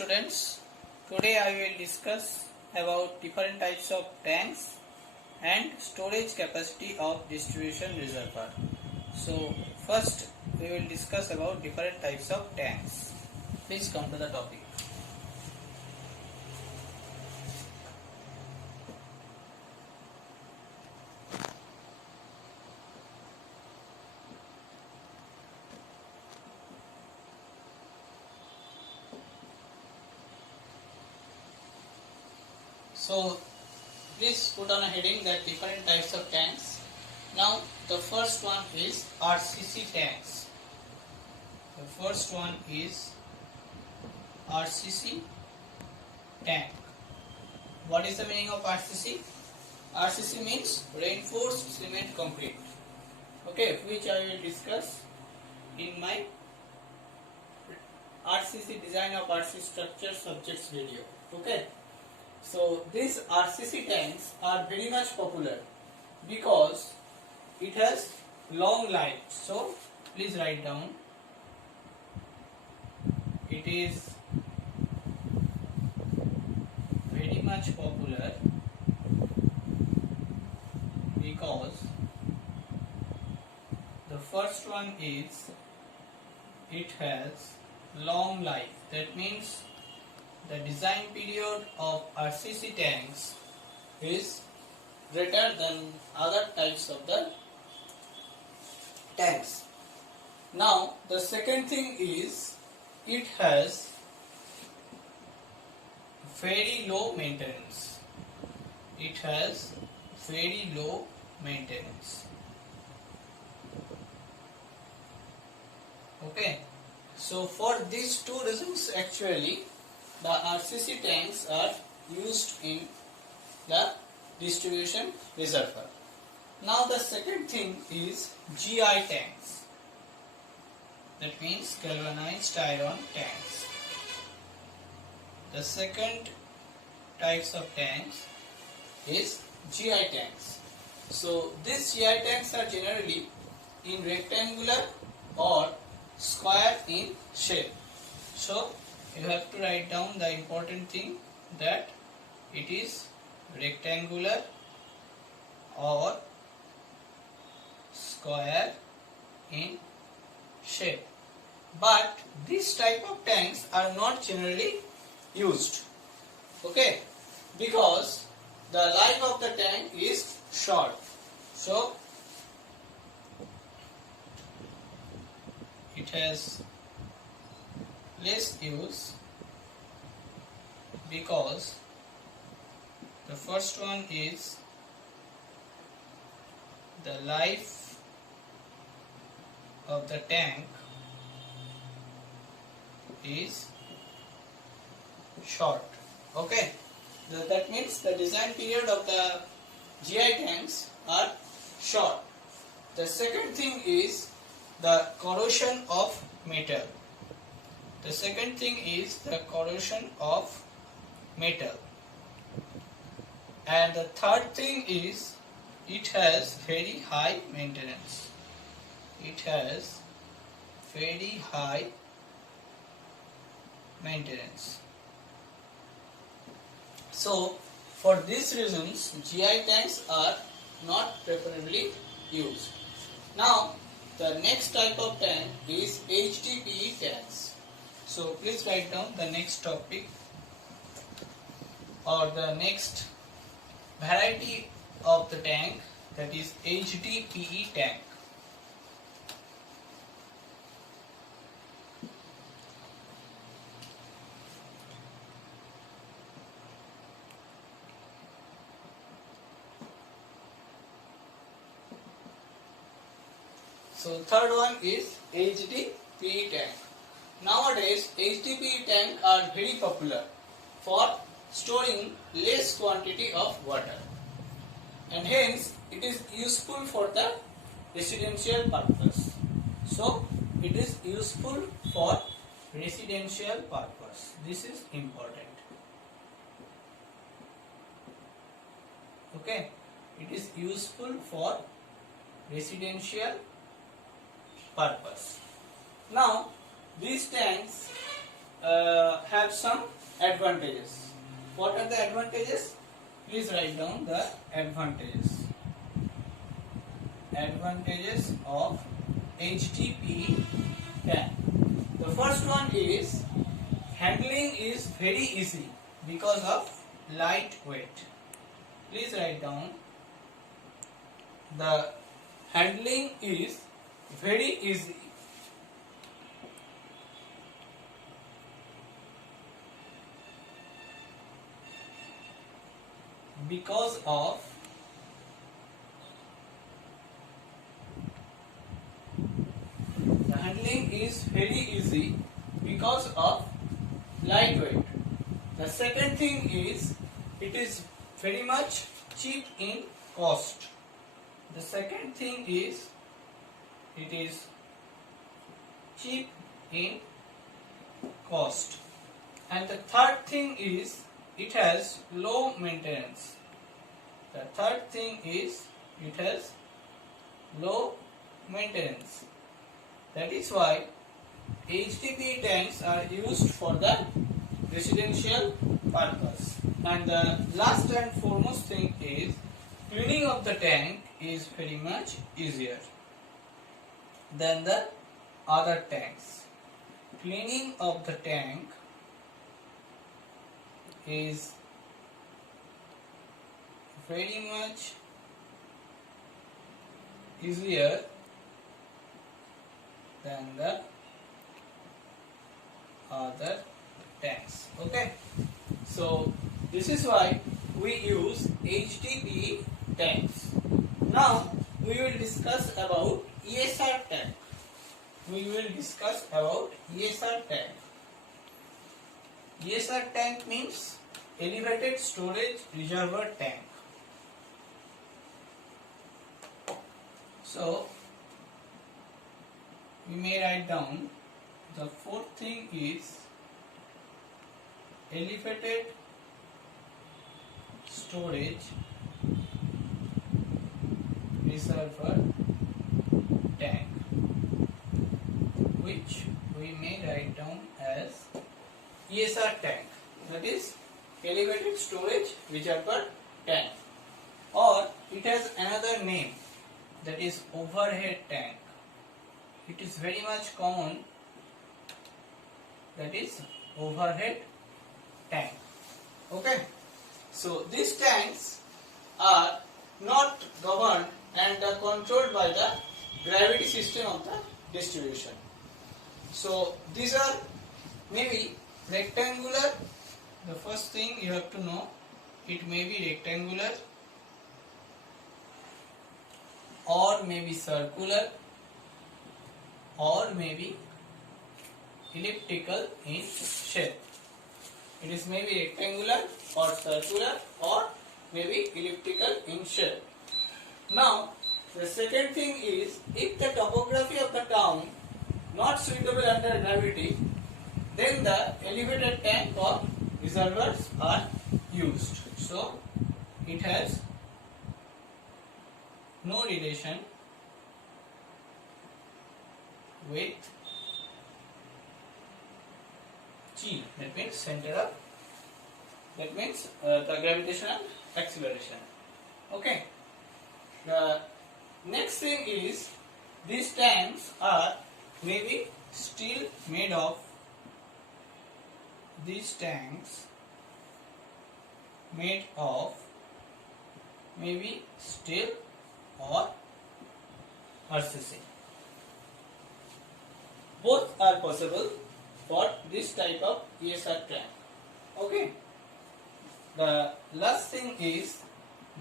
students, today I will discuss about different types of tanks and storage capacity of distribution reservoir. So first we will discuss about different types of tanks. Please come to the topic. So please put on a heading that different types of tanks. Now the first one is RCC tanks. The first one is RCC tank. What is the meaning of RCC? RCC means reinforced cement concrete. Okay, which I will discuss in my RCC design of RCC structure subjects video. Okay. So these RCC tanks are very much popular because it has long life. So please write down. It is very much popular because the first one is it has long life. That means the design period of RCC tanks is greater than other types of the tanks. Now the second thing is it has very low maintenance. It has very low maintenance. Okay. So for these two reasons actually the RCC tanks are used in the distribution reservoir. Now the second thing is GI tanks. That means galvanized iron tanks. The second types of tanks is GI tanks. So these GI tanks are generally in rectangular or square in shape. So you have to write down the important thing that it is rectangular or square in shape. But this type of tanks are not generally used. Okay, because the life of the tank is short. So it has less use because the first one is the life of the tank is short. Okay, that means the design period of the GI tanks are short. The second thing is the corrosion of metal. The second thing is the corrosion of metal. And the third thing is it has very high maintenance. It has very high maintenance. So for these reasons GI tanks are not preferably used. Now the next type of tank is HDPE tanks. So please write down the next topic or the next variety of the tank, that is HDPE tank. So third one is HDPE tank. Nowadays HDPE tanks are very popular for storing less quantity of water and hence it is useful for the residential purpose. So it is useful for residential purpose. This is important. Okay, it is useful for residential purpose. Now these tanks have some advantages. What are the advantages? Please write down the advantages. Advantages of HDPE tank. The first one is handling is very easy because of lightweight. Please write down the handling is very easy because of lightweight. The second thing is it is very much cheap in cost. The second thing is it is cheap in cost. And the third thing is it has low maintenance. The third thing is it has low maintenance. That is why HDPE tanks are used for the residential purpose. And the last and foremost thing is cleaning of the tank is very much easier than the other tanks. Cleaning of the tank is very much easier than the other tanks. Okay, so this is why we use HDPE tanks. Now we will discuss about ESR tank. We will discuss about ESR tank. ESR tank means elevated storage reservoir tank. So we may write down the fourth thing is elevated storage reservoir tank, which we may write down as ESR tank, that is elevated storage reservoir tank, or it has another name, that is overhead tank. It is very much common, that is overhead tank. Okay, so these tanks are not governed and controlled by the gravity system of the distribution. So these are maybe rectangular. The first thing you have to know, it may be rectangular or maybe circular or maybe elliptical in shape. It is maybe rectangular or circular or maybe elliptical in shape. Now the second thing is, if the topography of the town not suitable under gravity, then the elevated tank or reservoirs are used. So it has no relation with G, that means center of, that means the gravitational acceleration. Okay. The next thing is, these tanks are maybe steel made of, these tanks made of maybe steel or RCC. Both are possible for this type of ESR tank. Okay. The last thing is,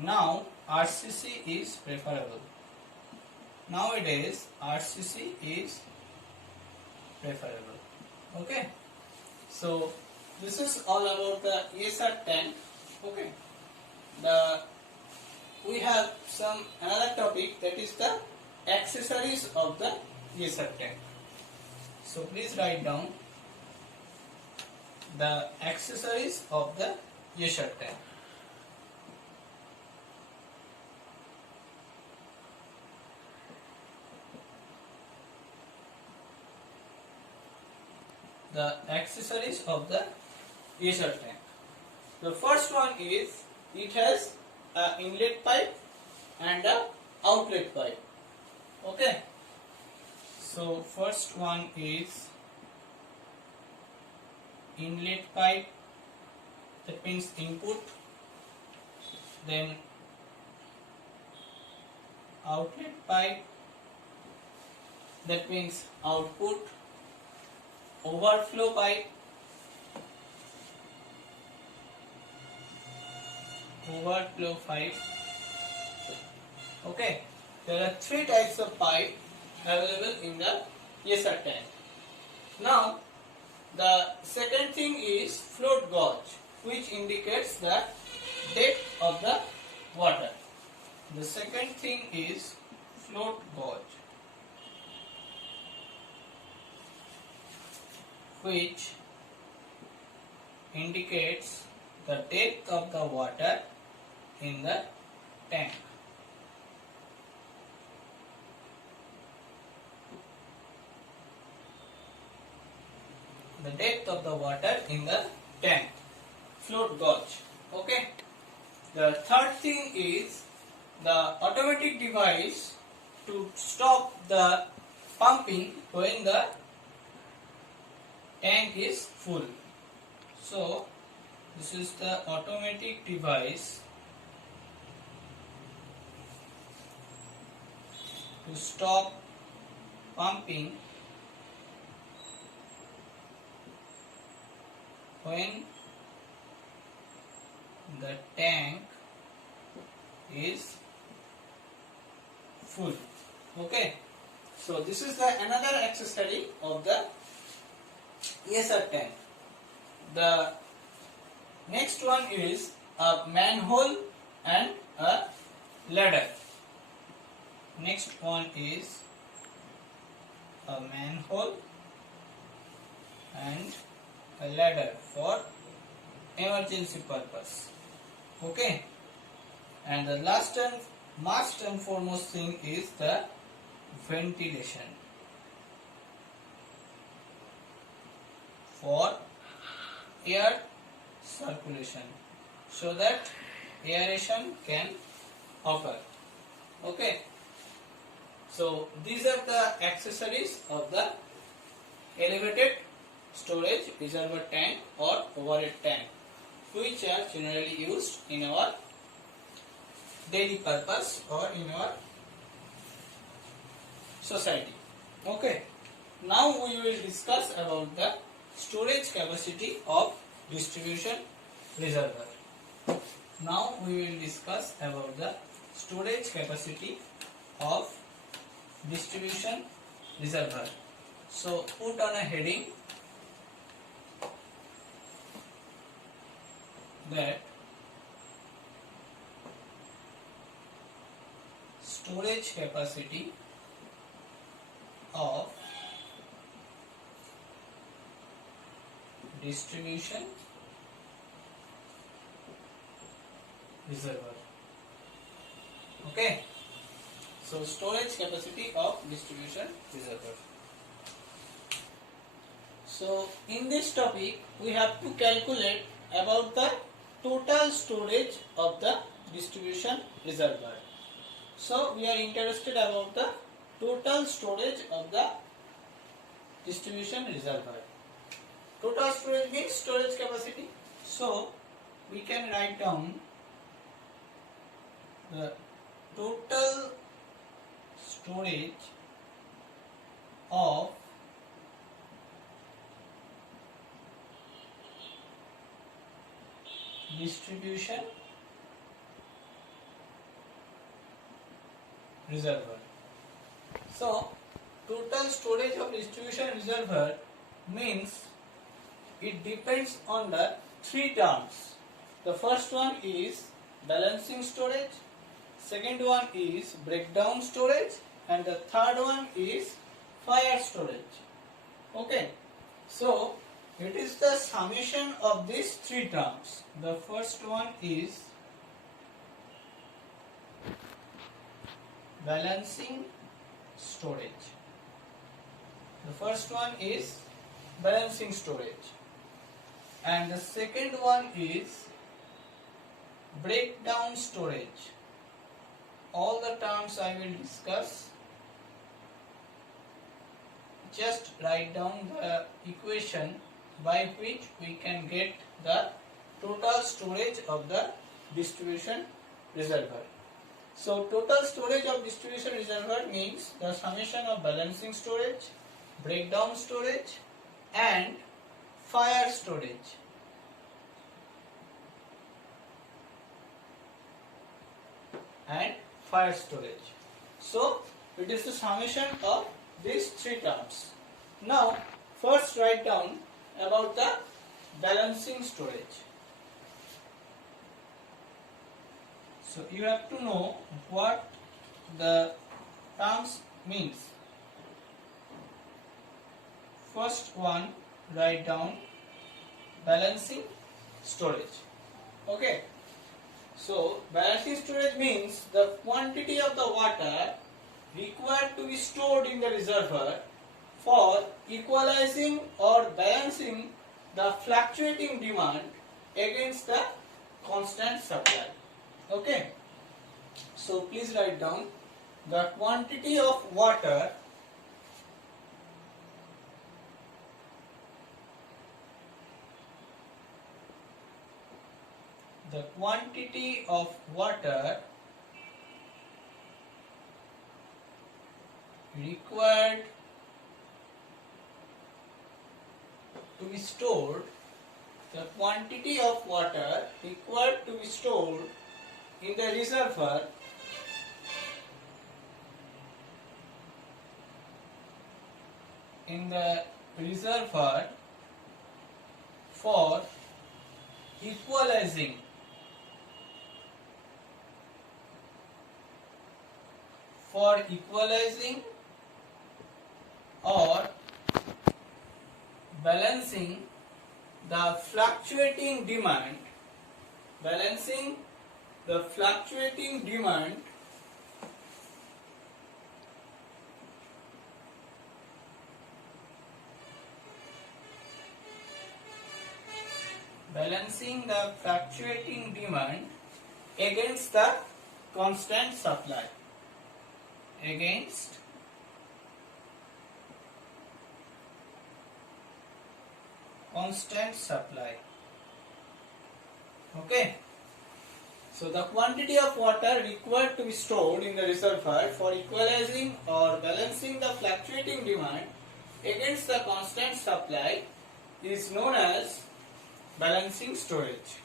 now RCC is preferable. Nowadays RCC is preferable. Okay. So this is all about the ESR tank. Okay. We have some another topic, that is the accessories of the ESR tank. So please write down the accessories of the ESR tank. the accessories of the ESR tank. The first one is it has an inlet pipe and a outlet pipe. Okay. So first one is inlet pipe, that means input, then outlet pipe, that means output, overflow pipe, okay. There are three types of pipe available in the ESR tank. Now the second thing is float gauge, which indicates the depth of the water. The second thing is float gauge, which indicates the depth of the water in the tank. The depth of the water in the tank, float gauge. Okay. The third thing is the automatic device to stop the pumping when the tank is full. So this is the automatic device to stop pumping when the tank is full. Okay. So this is the another accessory of the ESR tank. The next one is a manhole and a ladder. Next one is a manhole and a ladder for emergency purpose. Okay. And the last and most and foremost thing is the ventilation for air circulation, so that aeration can occur. Okay. So these are the accessories of the elevated storage reservoir tank or overhead tank, which are generally used in our daily purpose or in our society. Okay. Now we will discuss about the storage capacity of distribution reservoir. Now we will discuss about the storage capacity of distribution reservoir. So put on a heading that storage capacity of distribution reservoir. Okay. So storage capacity of distribution reservoir. So in this topic we have to calculate about the total storage of the distribution reservoir. So we are interested about the total storage of the distribution reservoir. Total storage means storage capacity. So we can write down the total storage of distribution reservoir. So total storage of distribution reservoir means it depends on the three terms. The first one is balancing storage, second one is breakdown storage, and the third one is fire storage. Okay. So it is the summation of these three terms. The first one is balancing storage. The first one is balancing storage. And the second one is breakdown storage. All the terms I will discuss. Just write down the equation by which we can get the total storage of the distribution reservoir. So total storage of distribution reservoir means the summation of balancing storage, breakdown storage and fire storage. So it is the summation of these three terms. Now first write down about the balancing storage. So you have to know what the terms means. First one, write down balancing storage. Okay. So balancing storage means the quantity of the water required to be stored in the reservoir for equalizing or balancing the fluctuating demand against the constant supply. Okay. So please write down the quantity of water required to be stored in the reservoir for equalizing or balancing the fluctuating demand against the constant supply. Okay. So the quantity of water required to be stored in the reservoir for equalizing or balancing the fluctuating demand against the constant supply is known as balancing storage.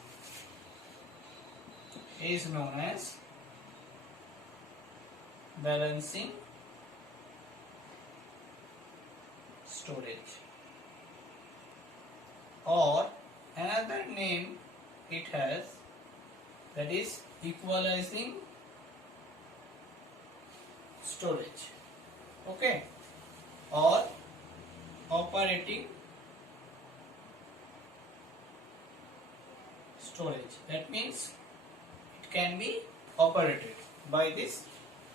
Or another name it has, that is equalizing storage. Okay. Or operating storage. That means it can be operated by this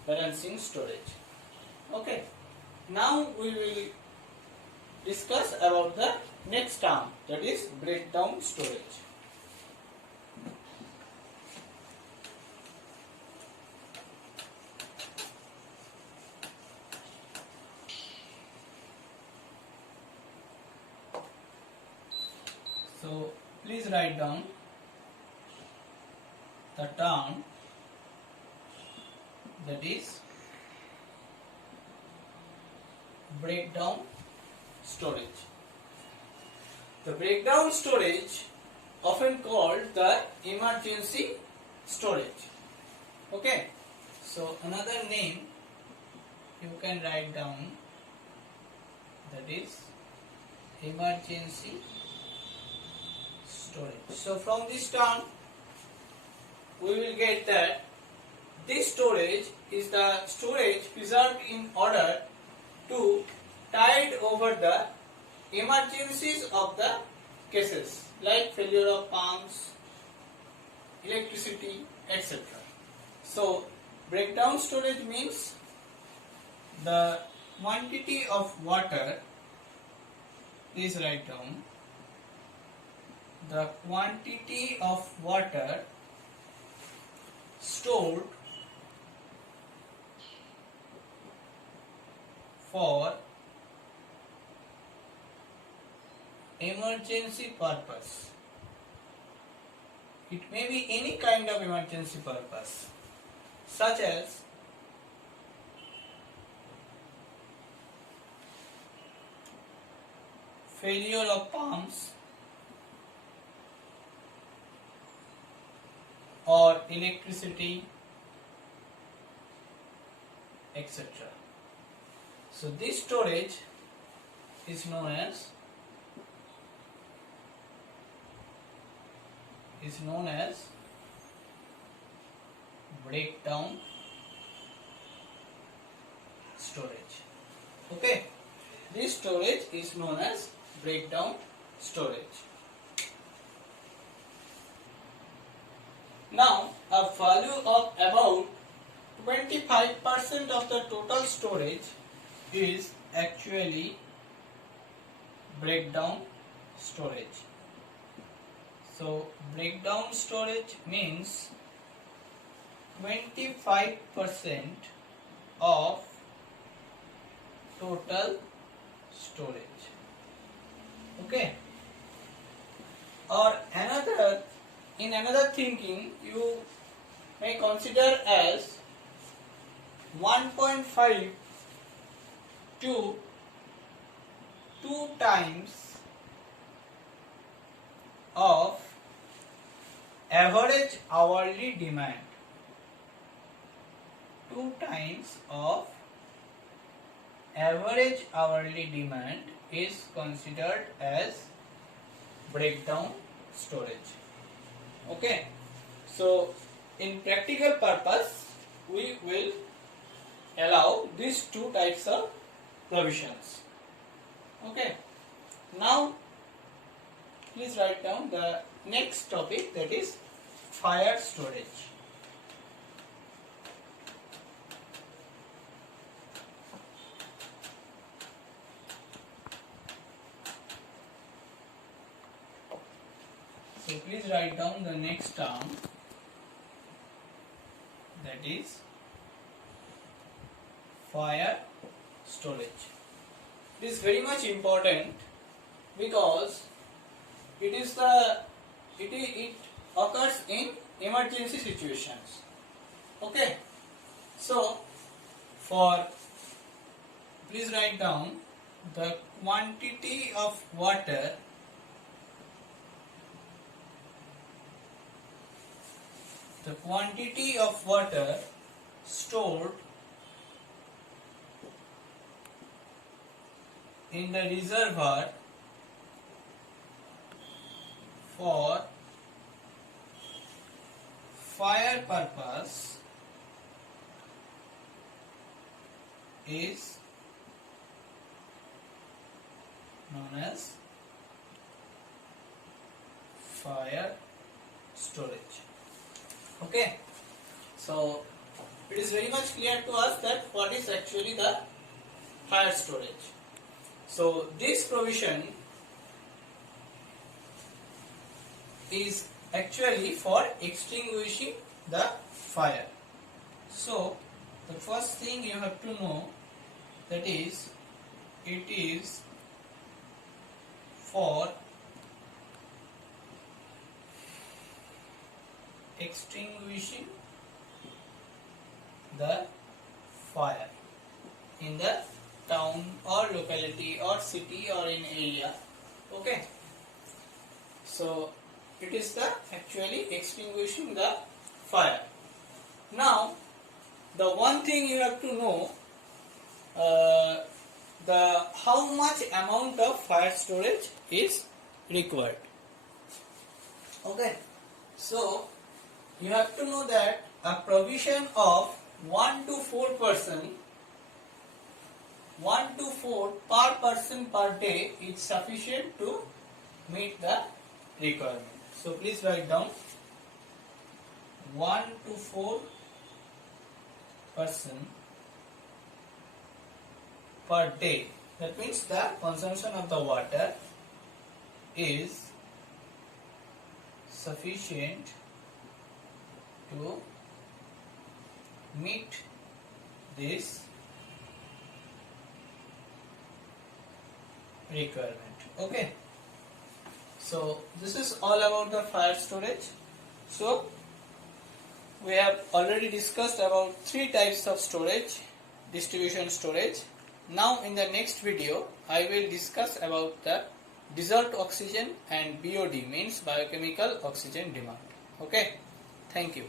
balancing storage. Okay. Now we will discuss about the next term, that is breakdown storage. So please write down the term, that is breakdown storage. The breakdown storage, often called the emergency storage. Okay. So another name you can write down, that is emergency storage. So from this term we will get that this storage is the storage preserved in order to tide over the emergencies of the cases like failure of pumps, electricity, etc. So breakdown storage means the quantity of water please write down the quantity of water stored for emergency purpose. It may be any kind of emergency purpose, such as failure of pumps or electricity, etc. So this storage is known as breakdown storage. Okay, this storage is known as breakdown storage. Now, a value of about 25% of the total storage is actually breakdown storage. So, breakdown storage means 25% of total storage. Okay. Or in another thinking, you may consider as 1.5 to 2 times of average hourly demand. 2 times of average hourly demand is considered as breakdown storage. Okay, so in practical purpose we will allow these two types of provisions. Okay, now please write down the next topic, that is fire storage. So please write down the next term, that is fire storage. It is very much important because it occurs in emergency situations. Okay, so please write down the quantity of water stored in the reservoir for fire purpose is known as fire storage. Okay, so it is very much clear to us that what is actually the fire storage. So this provision is actually for extinguishing the fire. So the first thing you have to know, that is, it is for extinguishing the fire in the town or locality or city or in area. Okay, so it is the actually extinguishing the fire. Now the one thing you have to know, the how much amount of fire storage is required. Okay, so you have to know that a provision of 1 to 4 per person per day is sufficient to meet the requirement. So please write down 1 to 4 person per day That means the consumption of the water is sufficient to meet this requirement. Okay, so this is all about the fire storage. So we have already discussed about 3 types of storage, distribution storage. Now in the next video I will discuss about the dissolved oxygen and BOD, means biochemical oxygen demand. Okay, thank you.